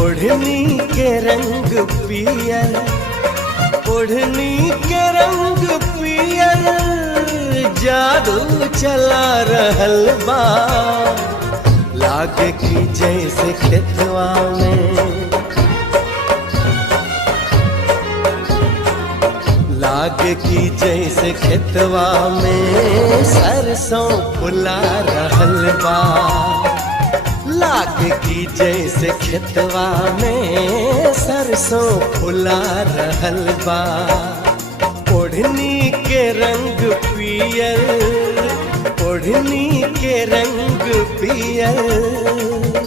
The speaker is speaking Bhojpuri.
ओढ़नी के रंग पियर, ओढ़नी के रंग पियर, जादू चला रहल बा। लागे की जैसे खेतवा में, लागे की जैसे खेतवा में सरसों फुला रहल बा। लागे की जैसे खेतवा में सरसों फुला रहल बा। ओढ़नी के रंग पियर, ओढ़नी के रंग पियर।